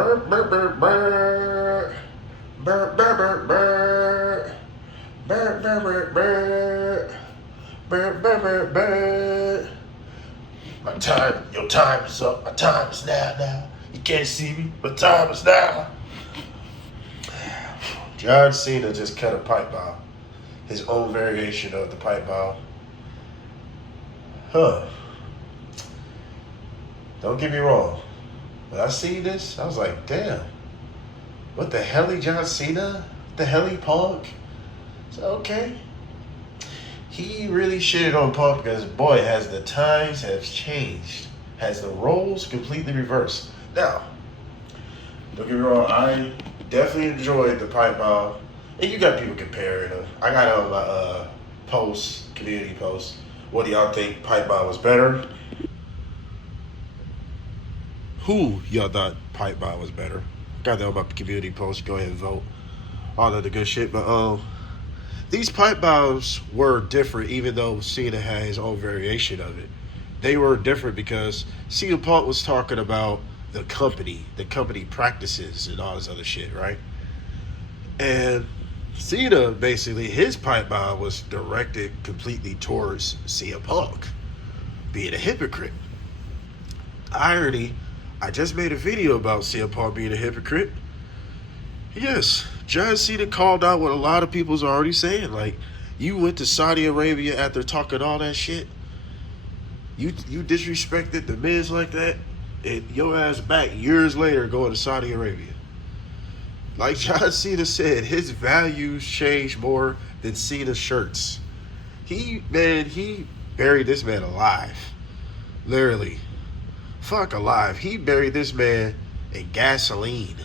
Burr, burr, burr, burr. Burr, burr, burr, burr. Burr, burr, burr, burr. Burr, burr, burr, burr. Your time is up. My time is now. You can't see me. My time is now. John Cena just cut a pipe bomb. His own variation of the pipe bomb. Huh. Don't get me wrong. When I see this, I was like, damn. What the hell, John Cena? What the hell, Punk? So, okay. He really shitted on Punk because, boy, has the times have changed. Has the roles completely reversed. Now, don't get me wrong, I definitely enjoyed the pipe bomb. And you got people comparing them. I got on my community post. What do y'all think pipe bomb was better? Who y'all thought pipe bomb was better? Got that on my community post. Go ahead and vote. All of the good shit. But these pipe bombs were different, even though Cena had his own variation of it. They were different because CM Punk was talking about the company practices, and all this other shit, right? And Cena, basically, his pipe bomb was directed completely towards CM Punk being a hypocrite. Irony, I just made a video about CM Punk being a hypocrite. Yes, John Cena called out what a lot of people's already saying. Like, you went to Saudi Arabia after talking all that shit. You disrespected the Miz like that, and your ass back years later going to Saudi Arabia. Like John Cena said, his values change more than Cena's shirts. He buried this man alive. Literally. Fuck alive. He buried this man in gasoline.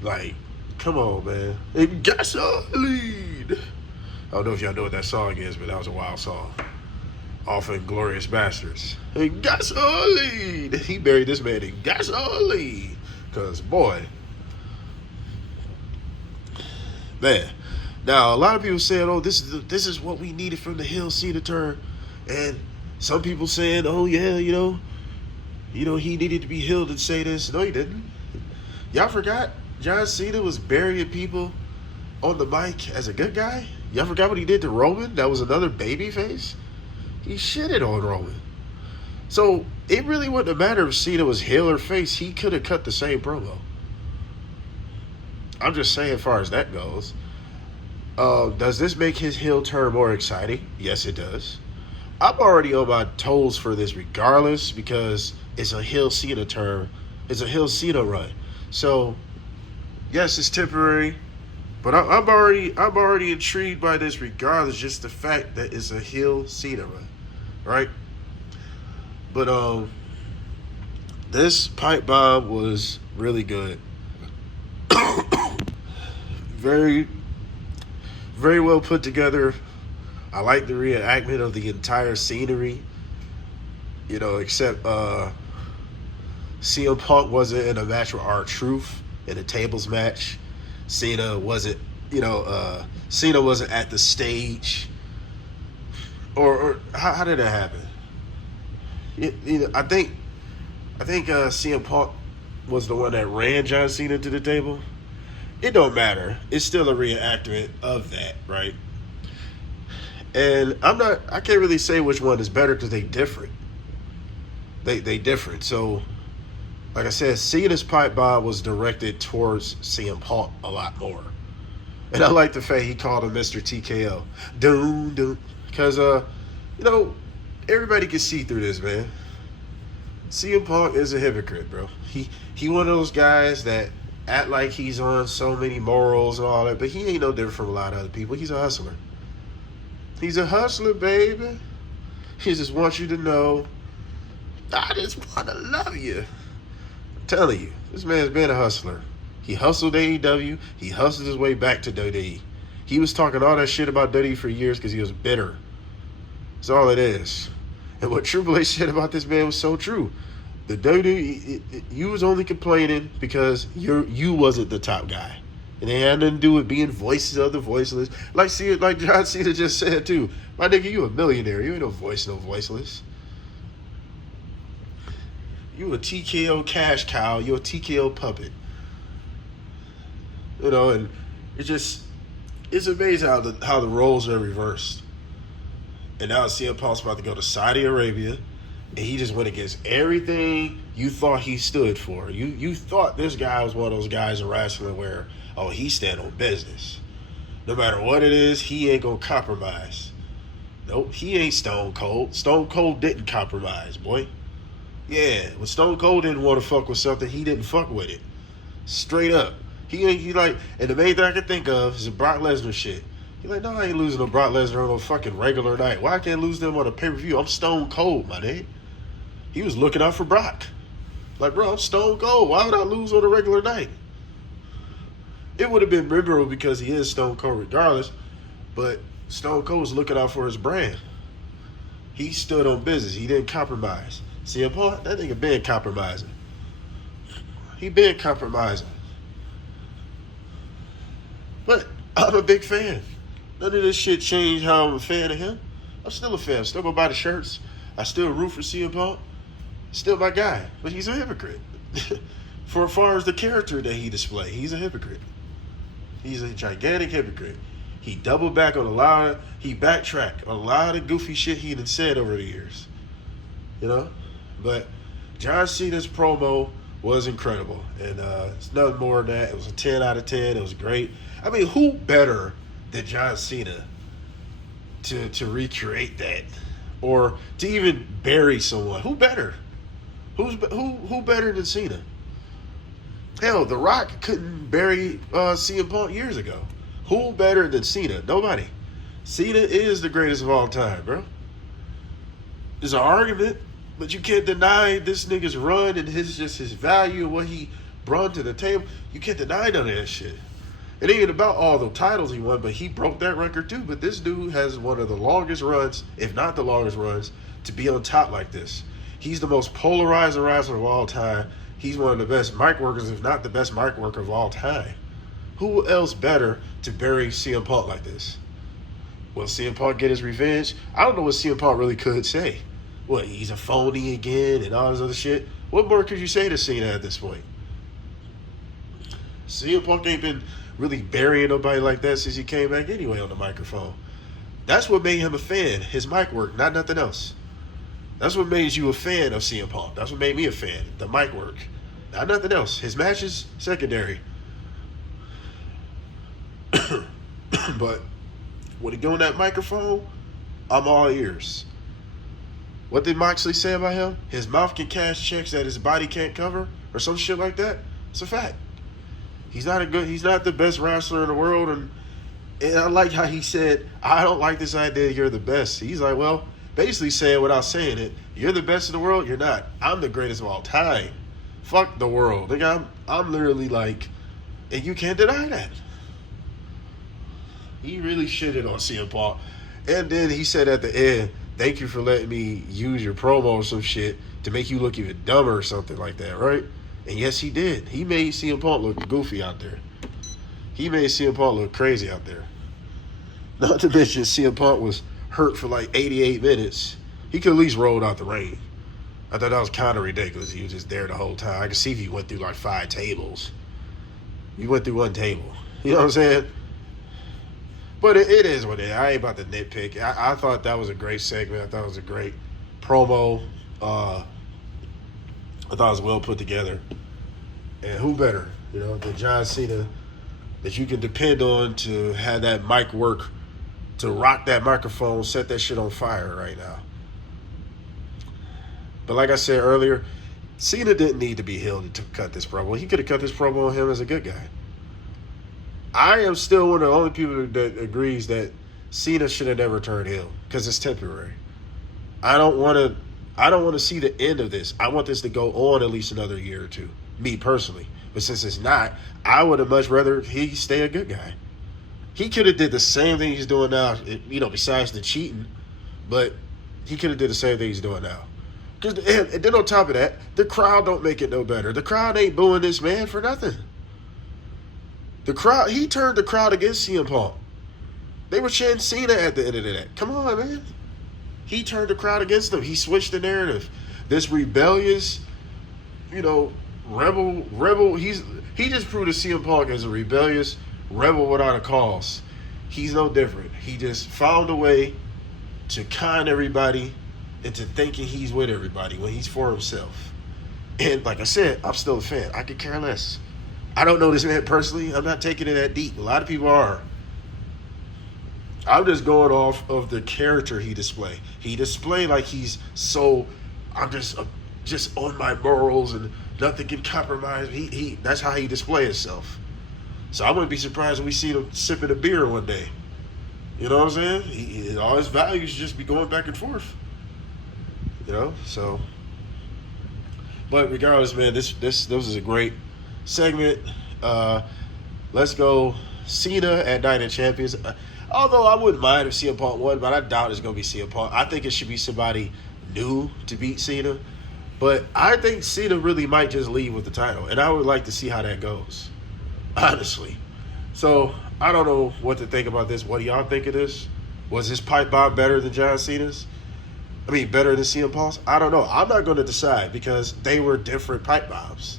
Like, come on, man. In gasoline. I don't know if y'all know what that song is, but that was a wild song. Off of Glorious Bastards. In gasoline. He buried this man in gasoline. Because, boy. Man. Now, a lot of people saying, oh, this is what we needed from the heel Cena turn. And some people saying, oh, yeah, you know, he needed to be healed and say this. No, he didn't. Y'all forgot John Cena was burying people on the mic as a good guy? Y'all forgot what he did to Roman? That was another baby face? He shitted on Roman. So, it really wouldn't matter if Cena was heel or face. He could have cut the same promo. I'm just saying as far as that goes. Does this make his heel turn more exciting? Yes, it does. I'm already on my toes for this regardless because it's a heel Cena turn. It's a heel Cena run. So, yes, it's temporary, but I'm already intrigued by this regardless. Just the fact that it's a heel Cena run, right? But this pipe bomb was really good. Very, very well put together. I like the reenactment of the entire scenery. You know, except CM Punk wasn't in a match with R-Truth in a tables match. Cena wasn't at the stage. Or how did that happen? I think CM Punk was the one that ran John Cena to the table. It don't matter. It's still a reenactment of that, right? And I can't really say which one is better because they different. They different. So, like I said, Cena's pipe bomb was directed towards CM Punk a lot more. And I like the fact he called him Mr. TKO. Doom, doom. Because, everybody can see through this, man. CM Punk is a hypocrite, bro. He one of those guys that act like he's on so many morals and all that, but he ain't no different from a lot of other people. He's a hustler. He's a hustler, baby. He just wants you to know, I just want to love you. I'm telling you, this man's been a hustler. He hustled AEW. He hustled his way back to WWE. He was talking all that shit about WWE for years because he was bitter. That's all it is. And what Triple H said about this man was so true. The WWE, you was only complaining because you wasn't the top guy. And it had nothing to do with being voices of the voiceless. Like John Cena just said too. My nigga, you a millionaire. You ain't no voiceless. You a TKO cash cow. You a TKO puppet. You know, and it's amazing how the roles are reversed. And now CM Punk's about to go to Saudi Arabia, and he just went against everything you thought he stood for. You thought this guy was one of those guys in wrestling where, oh, he stand on business. No matter what it is, he ain't gonna compromise. Nope, he ain't Stone Cold. Stone Cold didn't compromise, boy. Yeah, when Stone Cold didn't want to fuck with something, he didn't fuck with it. Straight up. He like, and the main thing I can think of is the Brock Lesnar shit. He's like, no, I ain't losing to Brock Lesnar on a fucking regular night. Why I can't lose them on a pay-per-view? I'm Stone Cold, my nigga. He was looking out for Brock. Like, bro, I'm Stone Cold. Why would I lose on a regular night? It would have been memorable because he is Stone Cold regardless, but Stone Cold was looking out for his brand. He stood on business. He didn't compromise. CM Punk, that nigga been compromising. He been compromising. But I'm a big fan. None of this shit changed how I'm a fan of him. I'm still a fan. Still go buy the shirts. I still root for CM Punk. Still my guy. But he's a hypocrite. For as far as the character that he displays, he's a hypocrite. He's a gigantic hypocrite. He doubled back on he backtracked on a lot of goofy shit he done said over the years. You know? But John Cena's promo was incredible. And it's nothing more than that. It was a 10 out of 10. It was great. I mean, who better than John Cena to recreate that? Or to even bury someone? Who better? Who better than Cena? Hell, The Rock couldn't bury CM Punk years ago. Who better than Cena? Nobody. Cena is the greatest of all time, bro. There's an argument, but you can't deny this nigga's run and his value and what he brought to the table. You can't deny none of that shit. It ain't about all the titles he won, but he broke that record too. But this dude has one of the longest runs, if not the longest runs, to be on top like this. He's the most polarized wrestler of all time. He's one of the best mic workers, if not the best mic worker of all time. Who else better to bury CM Punk like this? Will CM Punk get his revenge? I don't know what CM Punk really could say. What, he's a phony again and all this other shit? What more could you say to Cena at this point? CM Punk ain't been really burying nobody like that since he came back anyway on the microphone. That's what made him a fan, his mic work, not nothing else. That's what made you a fan of CM Punk. That's what made me a fan, the mic work, not nothing else. His matches, secondary. But when he go on that microphone, I'm all ears. What did Moxley say about him? His mouth can cash checks that his body can't cover, or some shit like that. It's a fact. He's not the best wrestler in the world, and I like how he said, I don't like this idea you're the best. He's like, well, basically saying without saying it, you're the best in the world, you're not. I'm the greatest of all time. Fuck the world. Nigga, I'm literally like, and you can't deny that. He really shitted on CM Punk. And then he said at the end, thank you for letting me use your promo or some shit to make you look even dumber or something like that, right? And yes, he did. He made CM Punk look goofy out there. He made CM Punk look crazy out there. Not to mention CM Punk was hurt for like 88 minutes. He could at least rolled out the ring. I thought that was kind of ridiculous. He was just there the whole time. I could see if he went through like 5 tables. He went through 1 table. You know what I'm saying? But it is what it is. I ain't about to nitpick. I thought that was a great segment. I thought it was a great promo. I thought it was well put together. And who better, than John Cena that you can depend on to have that mic work, to rock that microphone, set that shit on fire right now. But like I said earlier, Cena didn't need to be healed to cut this promo. He could have cut this promo on him as a good guy. I am still one of the only people that agrees that Cena should have never turned heel because it's temporary. I don't want to see the end of this. I want this to go on at least another year or two, me personally. But since it's not, I would have much rather he stay a good guy. He could have did the same thing he's doing now, besides the cheating, but he could have did the same thing he's doing now. And then on top of that, the crowd don't make it no better. The crowd ain't booing this man for nothing. He turned the crowd against CM Punk. They were chanting Cena at the end of that. Come on, man. He turned the crowd against them. He switched the narrative. This rebellious, you know, rebel. He just proved to CM Punk as a rebellious rebel without a cause. He's no different. He just found a way to con everybody into thinking he's with everybody when he's for himself. And like I said, I'm still a fan. I could care less. I don't know this man personally. I'm not taking it that deep. A lot of people are. I'm just going off of the character he displayed. He displayed like he's so. I'm just on my morals and nothing can compromise. He that's how he displays himself. So I wouldn't be surprised when we see him sipping a beer one day. You know what I'm saying? All his values just be going back and forth. You know, so. But regardless, man, this was a great segment. Let's go Cena at Night of Champions. Although I wouldn't mind if CM Punk won, but I doubt it's going to be CM Punk. I think it should be somebody new to beat Cena. But I think Cena really might just leave with the title. And I would like to see how that goes, honestly. So I don't know what to think about this. What do y'all think of this? Was his pipe bomb better than John Cena's? I mean, better than CM Punk's? I don't know. I'm not going to decide because they were different pipe bombs.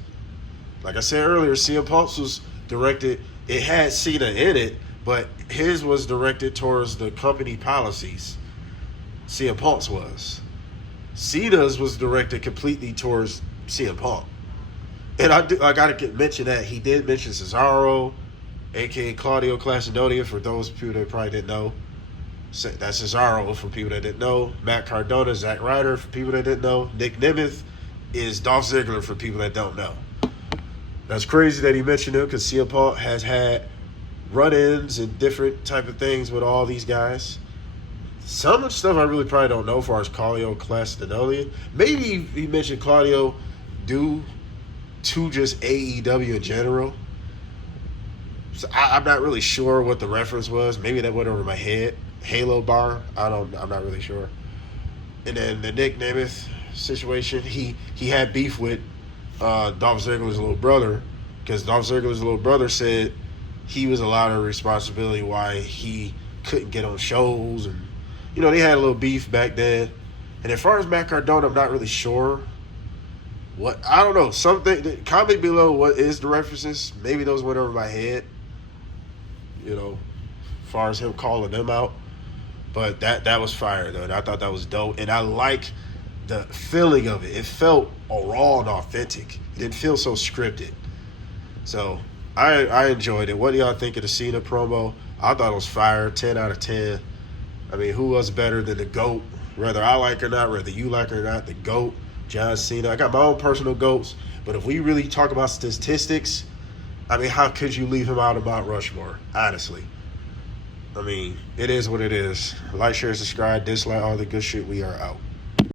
Like I said earlier, CM Punk's was directed, it had Cena in it, but his was directed towards the company policies. CM Punk's was. Cena's was directed completely towards CM Punk. And I got to mention that he did mention Cesaro, a.k.a. Claudio Castagnoli, for those people that probably didn't know. That's Cesaro for people that didn't know. Matt Cardona, Zack Ryder for people that didn't know. Nick Nemeth is Dolph Ziggler for people that don't know. That's crazy that he mentioned him because CM Punk has had run-ins and different type of things with all these guys. Some of the stuff I really probably don't know as far as Claudio Castagnoli. Maybe he mentioned Claudio due to just AEW in general. So I'm not really sure what the reference was. Maybe that went over my head. Halo bar. I'm not really sure. And then the Nick Nemeth situation, he had beef with Dolph Ziggler's little brother because Dolph Ziggler's little brother said he was allowed a responsibility why he couldn't get on shows, and you know they had a little beef back then. And as far as Matt Cardona, I'm not really sure. I don't know. Something. Comment below what is the references. Maybe those went over my head. You know, as far as him calling them out. But that was fire though, and I thought that was dope. And I like the feeling of it. It felt raw and authentic. It didn't feel so scripted. So I enjoyed it. What do y'all think of the Cena promo? I thought it was fire. 10 out of 10. I mean, who was better than the GOAT? Whether I like it or not, whether you like it or not, the GOAT, John Cena. I got my own personal GOATs. But if we really talk about statistics, I mean, how could you leave him out of Mount Rushmore? Honestly. I mean, it is what it is. Like, share, subscribe, dislike, all the good shit. We are out.